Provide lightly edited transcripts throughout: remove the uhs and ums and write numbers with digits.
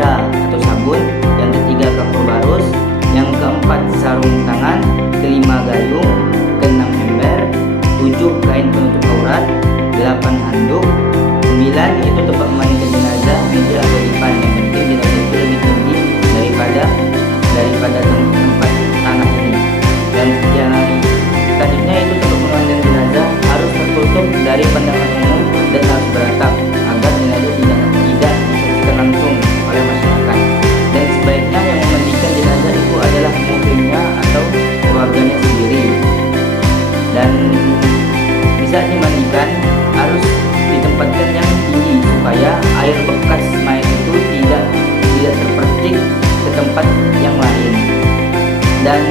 darah atau sabun, yang ketiga kapur barus, yang keempat sarung tangan, kelima gayung, keenam ember, 7 kain penutup aurat, 8 handuk, 9 itu tempat memandikan jenazah, meja atau dipan. Yang penting jenazah itu lebih tinggi daripada tempat tanah ini. Dan yang selanjutnya itu tempat pemandikan jenazah harus tertutup dari pandangan umum dan harus beratap agar jenazah tidak disaksikan langsung oleh masyarakat. Dan sebaiknya yang memandikan jenazah itu adalah muhrimnya atau keluarganya sendiri. Dan bisa dimandikan harus ditempatkan yang tinggi supaya air bekas mayat itu tidak terpercik ke tempat yang lain. Dan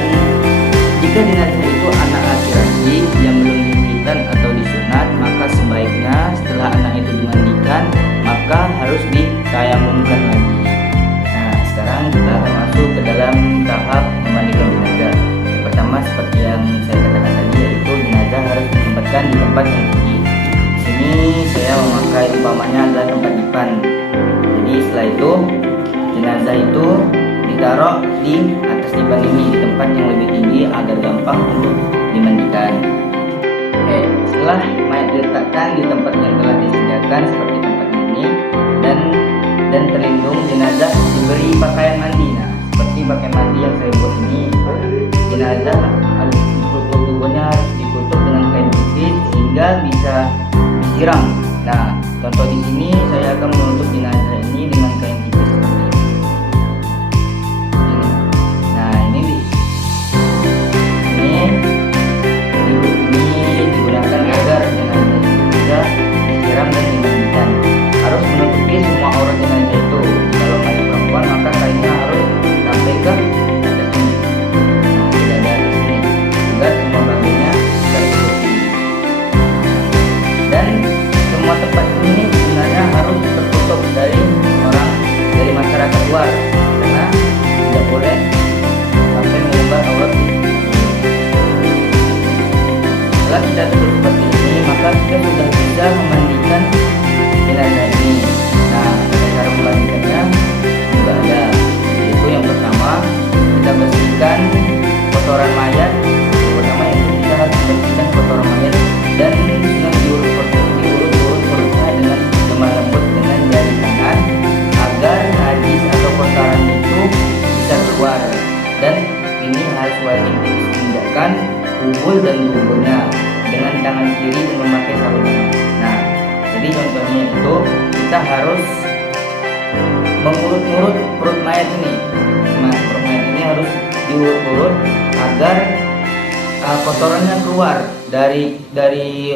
jika jenazah itu anak laki-laki yang belum dimandikan atau disunat, maka sebaiknya setelah anak itu dimandikan maka harus ditayamumkan lagi. Nah, sekarang kita akan masuk ke dalam tahap memandikan jenazah. Yang pertama seperti yang saya katakan tadi, yaitu jenazah harus ditempatkan di tempat yang tinggi. Di sini saya memakai umpamanya adalah tempat dipan. Jadi setelah itu jenazah itu ditaruh di atas dipan ini di tempat yang lebih tinggi agar gampang untuk dimandikan. Oke, setelah mayat diletakkan di tempat yang telah disediakan seperti tempat ini dan terlindung, jenazah diberi pakaian mandi. Nah, seperti pakaian mandi yang saya buat ini, jenazah tubuhnya harus ditutup dengan kain tipis sehingga bisa disiram. Nah, contoh di sini saya akan menutup jenazah ini dengan kain tipis seperti ini. Nah, ini digunakan agar jenazah itu bisa disiram dan dimandikan. Harus menutupi semua aurat jenazah itu. Kalau mayat perempuan maka kainnya harus sampai ke atas sini. Nah, tidak ada atas sini agar semua bagiannya tertutupi. Dan semua tempat ini sebenarnya harus tertutup dari masyarakat luar, karena tidak boleh sampai mengumbar aurat. Setelah kita tutup seperti ini, maka kita sudah bisa memandikan jenazah ini. Nah, cara memandikannya juga ada, yaitu yang pertama kita bersihkan kotoran mayat. Yang pertama itu kita harus bersihkan kotoran mayat dan diurut perutnya dengan lemah lembut dengan jari tangan agar najis atau kotoran itu bisa keluar. Dan ini harus wajib diinjakkan kubul dan duburnya dengan tangan kiri dan memakai sarung tangan. Nah, jadi contohnya itu kita harus mengurut-urut perut mayat ini. Nah, perut mayat ini harus diurut-urut agar kotorannya keluar dari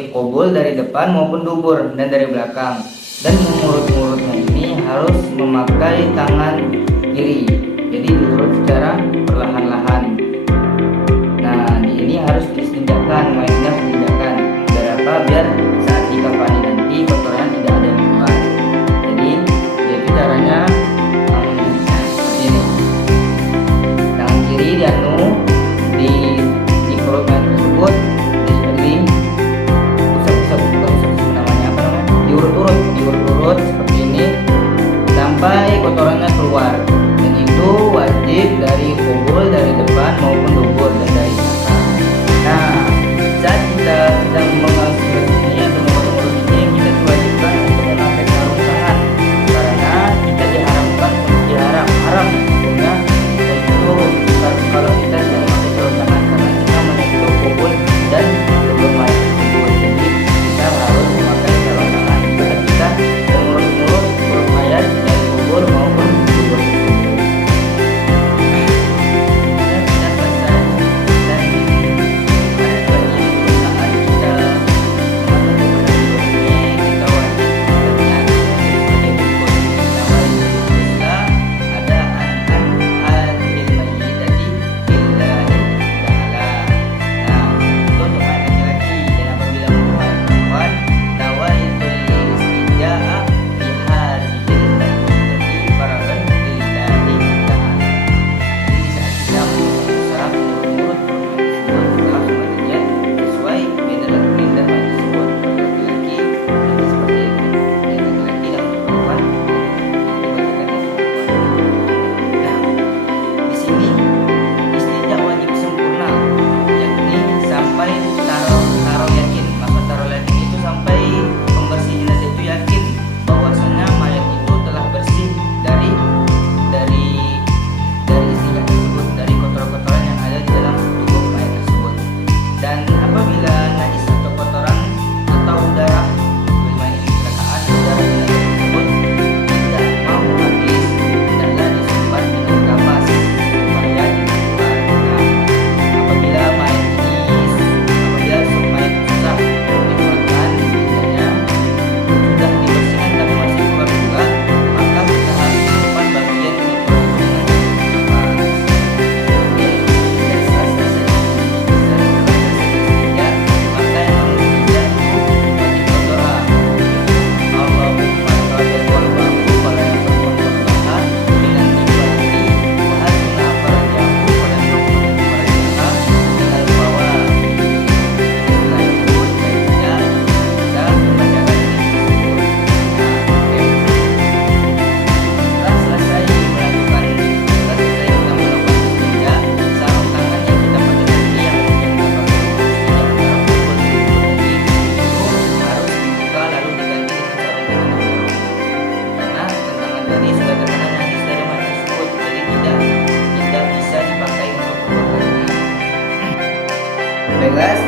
kubul, dari depan maupun dubur dan dari belakang. Dan mengurut-urutnya ini harus memakai tangan kiri. Jadi diurut secara perlahan-lahan. Nah, ini harus disinjakkan, mayatnya harus disinjakkan. Biar apa? Biar saat dikafani nanti kotorannya tidak ada yang keluar. Jadi caranya seperti ini. Tangan kiri dianu di perut mayat tersebut, diurut-urut seperti ini sampai kotorannya keluar. Dan itu wajib dari kubul, dari depan maupun dubur dan dari belakang. Nah, saat kita sedang mengurut ini atau mengurut ini, kita diwajibkan untuk memakai sarung tangan karena kita diharamkan haram hukumnya untuk kalau kita tidak memakai sarung tangan karena kita menyentuh kubul dan sebelum mayat tersebut. Jadi kita harus memakai sarung tangan saat kita mengurut-urut perut mayat dari kubur maupun dubur tersebut. Dan kita selesai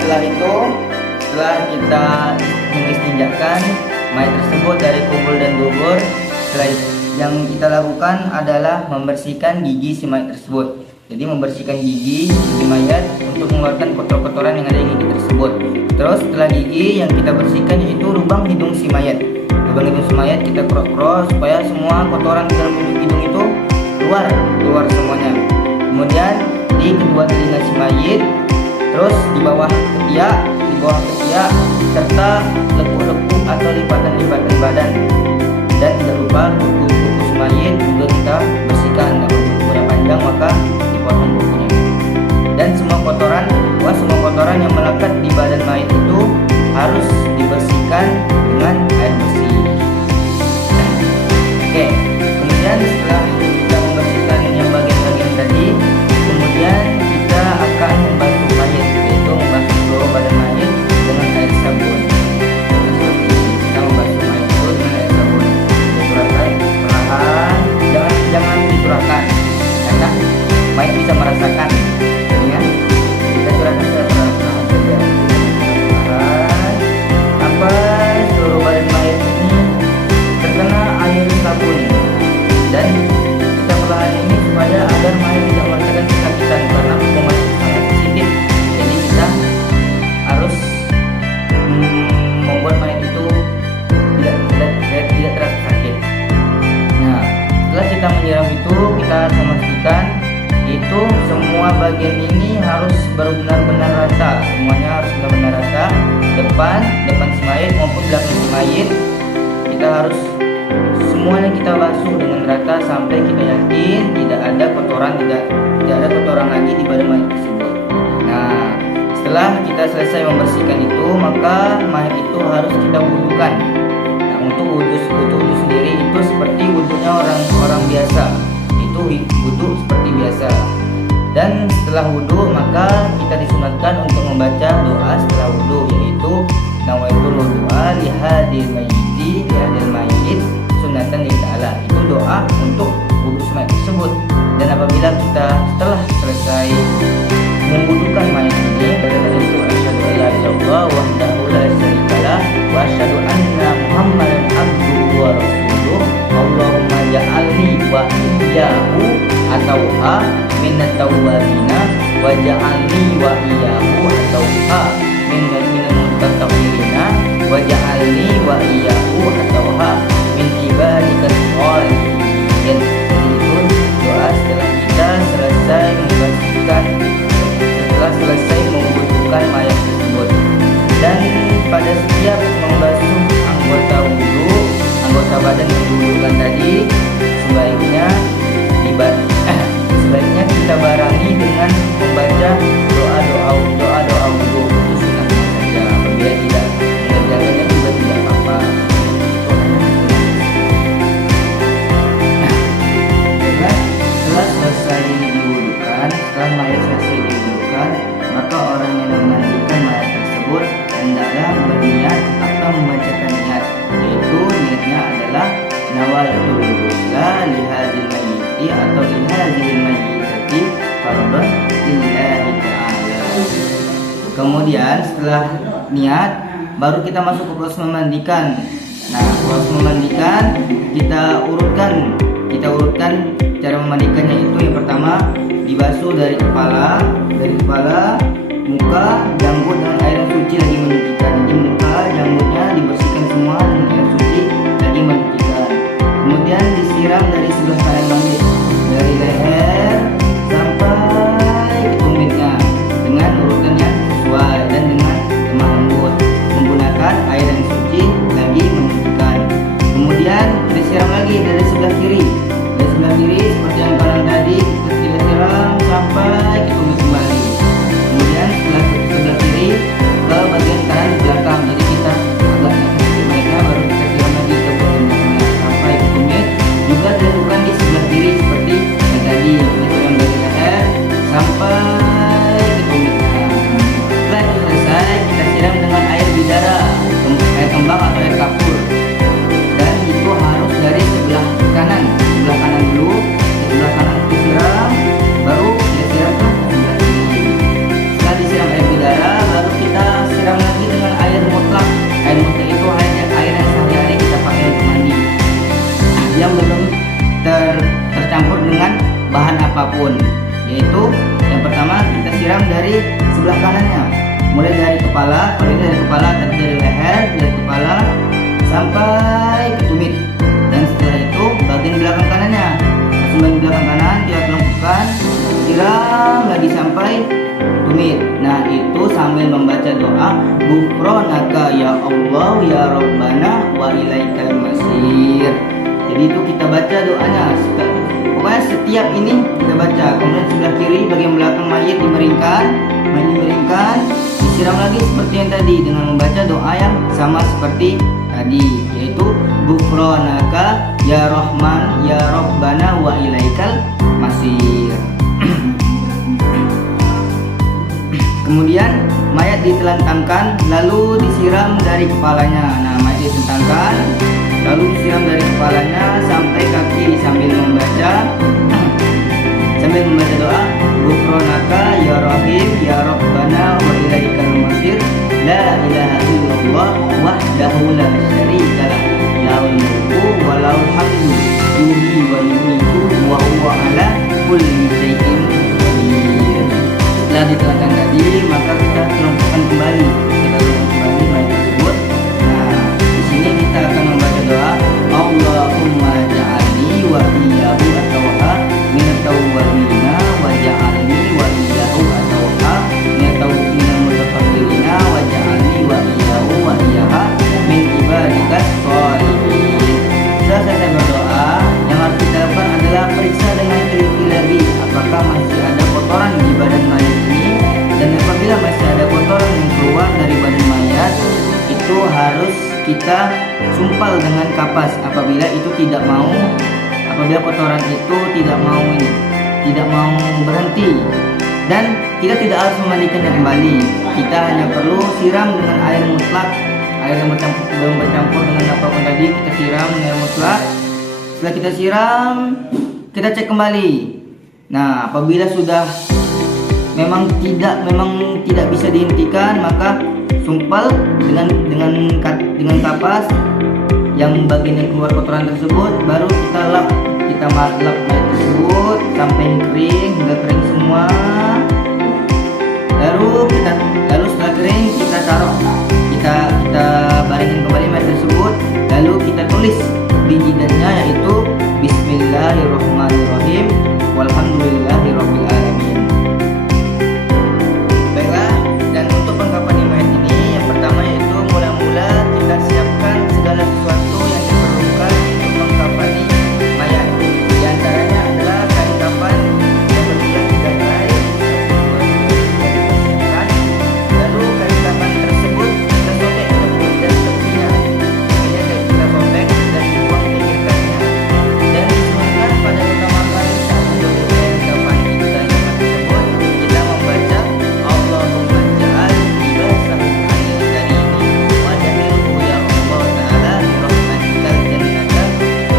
setelah itu, setelah kita mengistinjakan mayat tersebut dari kubur dan dubur, setelah yang kita lakukan adalah membersihkan gigi si mayat tersebut. Jadi membersihkan gigi mayat untuk mengeluarkan kotoran-kotoran yang ada di gigi tersebut. Terus setelah gigi yang kita bersihkan yaitu lubang hidung si mayat. Lubang hidung si mayat kita krok-krok supaya semua kotoran di dalam hidung itu keluar semuanya. Kemudian di kedua telinga si mayat, terus di bawah ketiak, serta lekuk-lekuk atau lipatan-lipatan badan. Dan tidak lupa kuku si mayat juga kita bersihkan. Kalau kukunya panjang maka dipotong kukunya. Dan semua kotoran yang melekat di badan mayat itu harus dibersihkan dengan air bersih. Oke, kemudian setelah kita membersihkan yang bagian-bagian tadi, kemudian kita akan membasuh mayat, yaitu membasuh seluruh badan mayat dengan air sabun. Kita membasuh mayat itu dengan air sabun. Dicurahkan perlahan, jangan dicurahkan, karena mayat bisa merasakan. Ya, kita curahkan secara perlahan saja, sampai seluruh badan mayat ini terkena air sabun. Dan kita perlahan ini supaya agar mayat tidak merasakan kesakitan, karena hukum mayat sangat sensitif. Jadi kita harus membuat mayat itu tidak terasa sakit. Nah, setelah kita menyiram itu, kita harus memastikan itu semua bagian ini harus benar-benar rata. Semuanya harus benar-benar rata. Depan si mayat maupun belakang si mayat, kita harus semuanya kita basuh dengan rata sampai kita yakin tidak ada kotoran lagi di badan mayat tersebut. Nah, setelah kita selesai membersihkan itu, maka mayat itu harus kita wudukan. Nah, untuk wudu sendiri itu seperti wudunya orang biasa. Itu wudu seperti biasa. Dan setelah wudu maka kita disunatkan untuk membaca doa setelah wudu, yaitu nawaitul wudu'a lihadil mayyit sunatan lillahi ta'ala. Itu doa untuk wudu mayat tersebut. Dan apabila kita setelah selesai memwudukan mayat ini, kata itu asyhadu an la ilaha illallah wahdahu la syarikalah wa asyhadu anna muhammadan abduhu wa rasuluh. Allahumma ja'alni wa iyyahu atauha minat tawwabina wa ja'alni wa iyyahu atauha minal mutatahhirina wa ja'alni wa iyyahu atauha min ibadikas sholihin. Jadi itu doa setelah kita selesai membersihkan, setelah selesai membutuhkan mayat tersebut. Dan pada setiap membasuh anggota badan yang diwudukan tadi, sebaiknya kita barengi dengan membaca doa wudu. Itu sunatnya saja. Apabila tidak mengerjakannya juga tidak apa-apa. Setelah selesai diwudukan, setelah mayat selesai diwudukan, maka orang yang memandikan mayat tersebut hendaklah berniat atau membacakan niat, yaitu niatnya adalah nawaitul ghusla lihadzil mayyiti atau lihadzil mayyitati fardhan lillahi ta'ala. Kemudian setelah niat baru kita masuk ke proses memandikan. Nah, proses memandikan kita urutkan cara memandikannya. Itu yang pertama dibasuh dari kepala, muka, janggut dengan air yang suci lagi menyucikan. Jadi muka, janggutnya dibersihkan semua dengan air suci lagi menyucikan. Kemudian disiram dari sebelah kanan mayat, dari leher sampai ke tumitnya dengan urutan yang sesuai dan dengan lemah lembut menggunakan air yang suci lagi menyucikan. Kemudian disiram lagi dari sebelah kiri seperti yang kanan tadi, kita siram sampai ke tumit kembali. Kemudian sebelah kiri ke bagian kanan campur dengan bahan apapun, yaitu yang pertama kita siram dari sebelah kanannya, mulai dari kepala, tadi dari leher, dari kepala sampai ke tumit, dan setelah itu bagian belakang kanannya, langsung bagian belakang kanan kita telungkupkan, siram lagi sampai tumit. Nah itu sambil membaca doa Ghufranaka ya Allah ya Rabbana wa ilaikal masir. Jadi itu kita baca doanya, pokoknya setiap ini kita baca. Kemudian sebelah kiri bagian belakang mayit dimiringkan, disiram lagi seperti yang tadi dengan membaca doa yang sama seperti tadi, yaitu Ghufranaka ya Rahman ya Rabbana wa ilaikal masir. Kemudian mayat ditelentangkan lalu disiram dari kepalanya. Nah mayat ditentangkan lalu disiram dari kepalanya sampai kaki sambil membaca doa Ghufranaka ya Rahim ya Rabbana wa ilaikal masir la ilaha illallah wahdahu la syarika lah lahul mulku wa lahul hamdu yuhyi wa yumiitu wa huwa ala kulli syai'in qadir. Setelah ditelentangkan tadi maka kita telungkupkan kembali mayat tersebut. Nah di sini kita akan membaca doa Allahumma ja'alni wa iyyahu atawha minat tawwabina wa ja'alni wa iyyahu atawha minal mutaqabbirina wa ja'alni wa iyyahu wa iyyaha min ibadikas sholihin. Setelah saya berdoa, yang harus kita lakukan adalah periksa dengan teliti lagi apakah masih ada kotoran di badan mayat ini, dan apabila masih ada kotoran yang keluar dari badan mayat itu harus kita sumpal dengan kapas. Apabila kotoran itu tidak mau berhenti, dan kita tidak harus memandikannya kembali, kita hanya perlu siram dengan air mutlak, air yang bercampur dengan apapun tadi, kita siram dengan air mutlak. Setelah kita siram, kita cek kembali. Nah apabila sudah memang tidak bisa dihentikan, maka sumpal dengan kapas yang bagian yang keluar kotoran tersebut, baru kita lap mayat tersebut sampai kering, hingga kering semua. Lalu setelah kering kita taruh, kita baringin kembali mayat tersebut, lalu kita tulis di jidatnya yaitu Bismillahirrahmanirrahim walhamdulillahirabbil alamin. Baiklah, dan untuk perlengkapan mayat ini yang pertama yaitu mula-mula kita siapkan segala sesuatu yang diperlukan untuk melengkapi mayat. Di antaranya adalah kain kafan yang berjumlah 3 helai. Lalu kain kafan tersebut kita sobek tepung dan tepinya. Kemudian kita sobek dan dibuang pinggir kainnya. Dan disunahkan pada pertama kali saat menjadi kain kafan tersebut kita membaca Allahumma ja'al libasahu anil karimi wa jahilhu ya Allah ta'ala bi rahmatikal jannata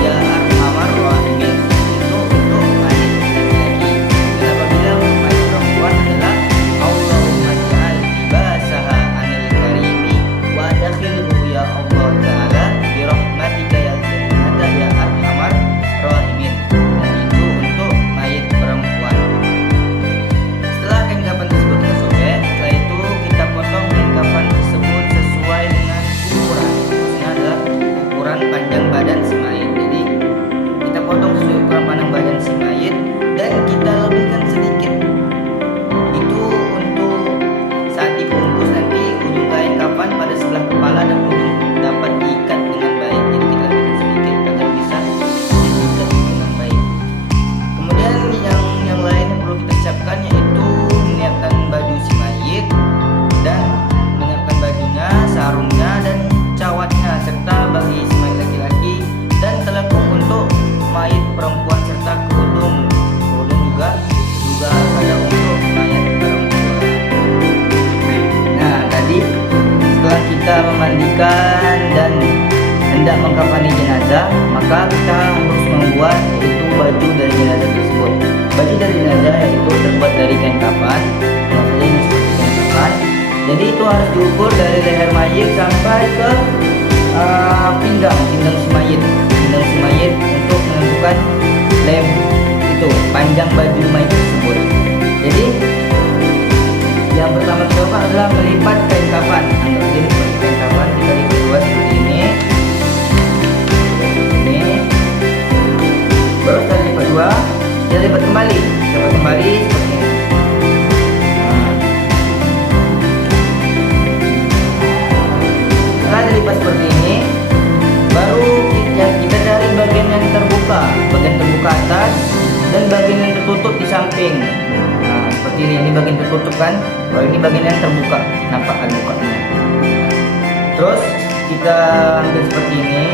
ya arhamar rahimin. Itu untuk mayat laki-laki. Dan apabila mayat perempuan adalah Allahumma ja'al libasaha anil karimi wa jahilhu ya Allah ta'ala bi rahmatikal jannata ya arhamar rahimin. Dan itu untuk mayat perempuan. Setelah kain kafan tersebut kita sobek, setelah itu kita potong kain kafan tersebut sesuai dengan ukuran. Maksudnya adalah ukuran panjang badan si mayit. Jadi kita potong sesuai ukuran panjang badan si mayit dan kita lebihkan sedikit. Itu untuk saat dibungkus nanti ujung kain kafan pada sebelah kepala dan ujung dapat diikat dengan baik. Jadi kita lebihkan sedikit agar bisa diikat dengan baik. Kemudian yang lain yang perlu kita siapkan yaitu menyiapkan baju si mayit dan menyiapkan bajunya, sarungnya dan cawatnya, serta bagi si mayit laki-laki dan telekung untuk mayit perempuan serta kerudung juga ada untuk mayat perempuan. Nah tadi setelah kita memandikan dan hendak mengkafani jenazah, maka kita harus membuat yaitu baju dari jenazah tersebut. Baju dari jenazah yaitu terbuat dari kain kafan, maksudnya ini seperti kain kafan. Jadi itu harus diukur dari leher mayit sampai ke pinggang si mayit untuk menentukan lem panjang baju mayat tersebut. Jadi yang pertama kita lakukan adalah melipat kain kafan. Anggap ini seperti kain kafan, kita lipat dua seperti ini. Baru kita lipat dua, kita lipat kembali seperti ini. Setelah dilipat seperti ini, baru kita cari bagian yang terbuka atas dan bagian yang tertutup di samping. Nah, seperti ini bagian tertutup kan, kalau ini bagian yang terbuka, nampak kan mukanya. Terus kita ambil seperti ini.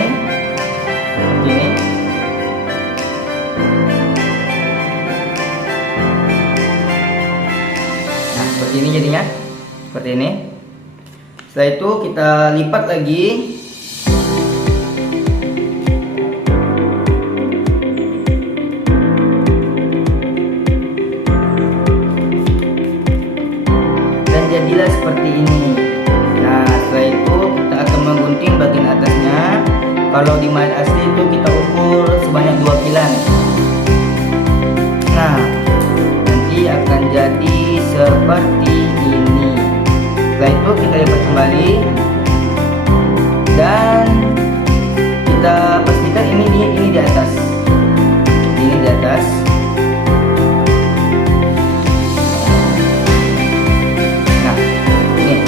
Nah, seperti ini jadinya, seperti ini. Setelah itu kita lipat lagi. Dan jadilah seperti ini. Nah, setelah itu kita akan menggunting bagian atasnya. Kalau di mayat asli itu kita ukur sebanyak 2 pilan. Nah, nanti akan jadi seperti ini. Setelah itu kita lipat kembali dan kita pastikan ini di atas. Ini di atas. Nah, ini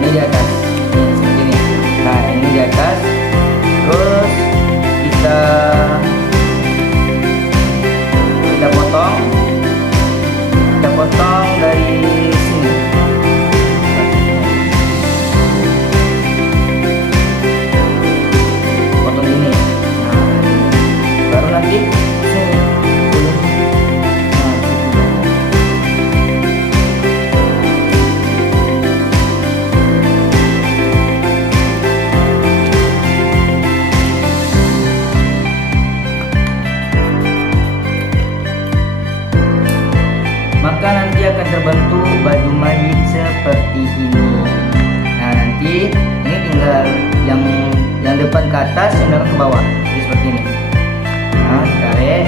di atas. Ini seperti ini. Nah, ini di atas. Terus kita potong dari sini. Potong ini. Nah, baru nanti sini. Maka nanti akan terbentuk baju mayit seperti ini. Nah, nanti ini tinggal yang depan ke atas, yang belakang ke bawah. Jadi seperti ini. Nah, tarik,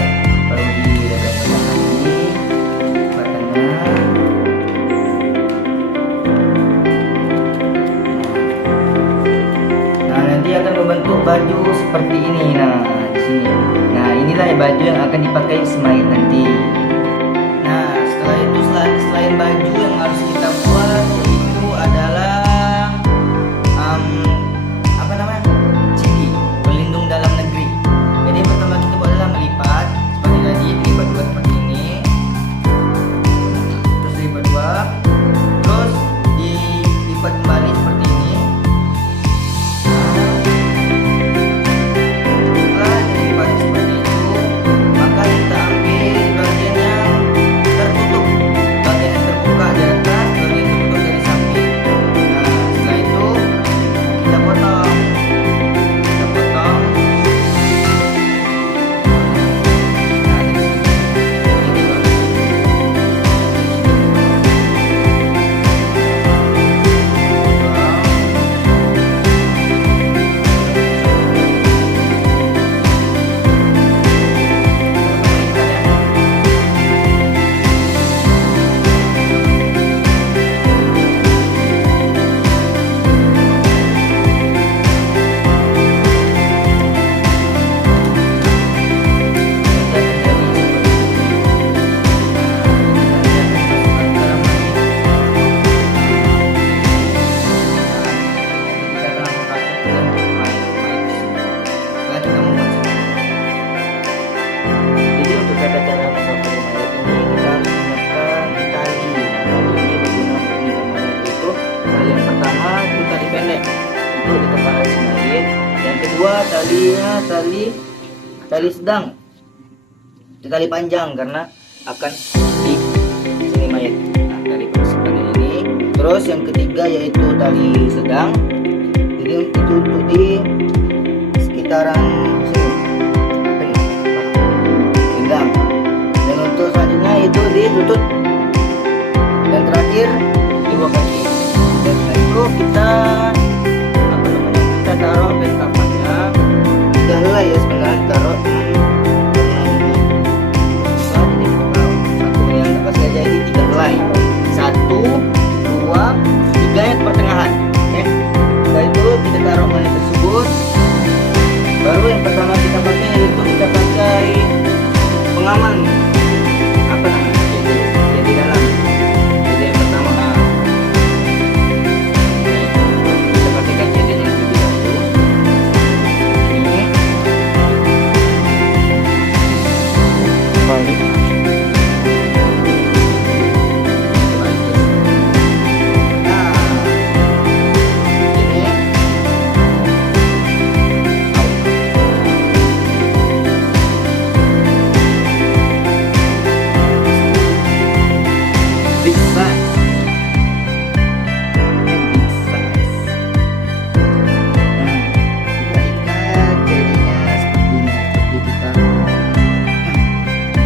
baru diletakkan lagi batangnya. Nah, nanti akan membentuk baju seperti ini. Nah, di sini. Nah, inilah baju yang akan dipakai semayit nanti. Selain baju yang harus kita buat, itu adalah cili pelindung dalam negeri. Jadi pertama kita buat adalah melipat seperti tadi, dilipat dua seperti ini, terus dilipat dua, terus dilipat kembali seperti ini. Setelah dilipat seperti itu, maka kita ambil bagian yang tertutup, bagian yang terbuka di atas, bagian tertutup dari samping. Nah, setelah itu kita potong. Tali sedang, tali panjang karena akan di sini mayat. Nah, tali seperti ini. Terus yang ketiga yaitu tali sedang. Jadi itu untuk di sekitaran sini, pinggang. Dan untuk selanjutnya itu di lutut. Dan terakhir di bawah kaki. Dan setelah itu kita taruh bed kapannya. Udah lah ya, sebenarnya taruh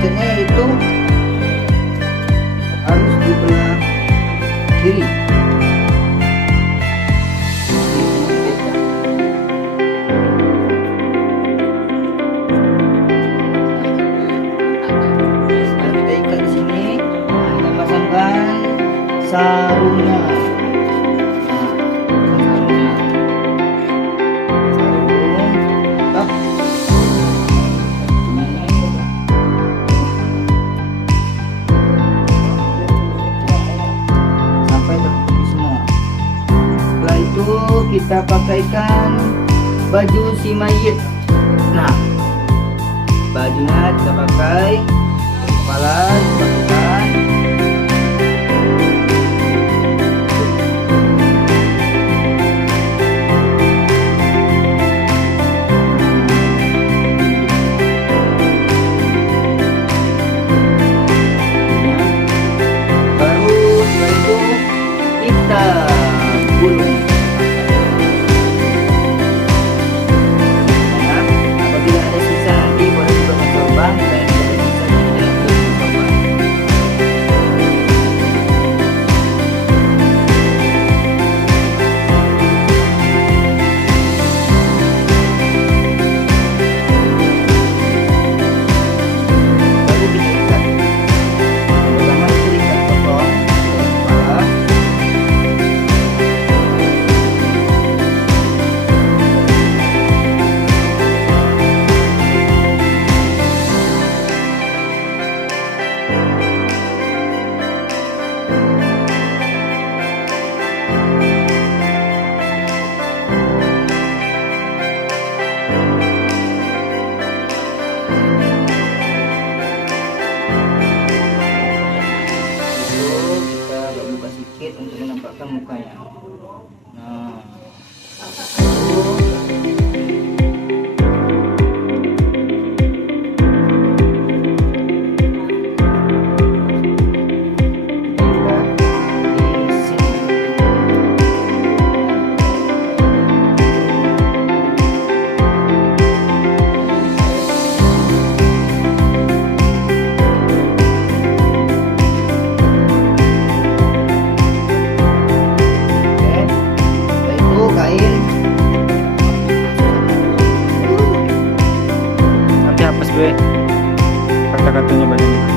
selanjutnya yaitu harus dibelah kiri. Setelah kita ikat di sini, kita pasangkan sarungnya. Kita pakaikan baju si mayit. Nah, bajunya kita pakai, kepala dipakaikan. Baru setelah itu kita gulung. Untuk menampakkan mukanya. Nah, Nanti hapus gue kata-katanya badannya.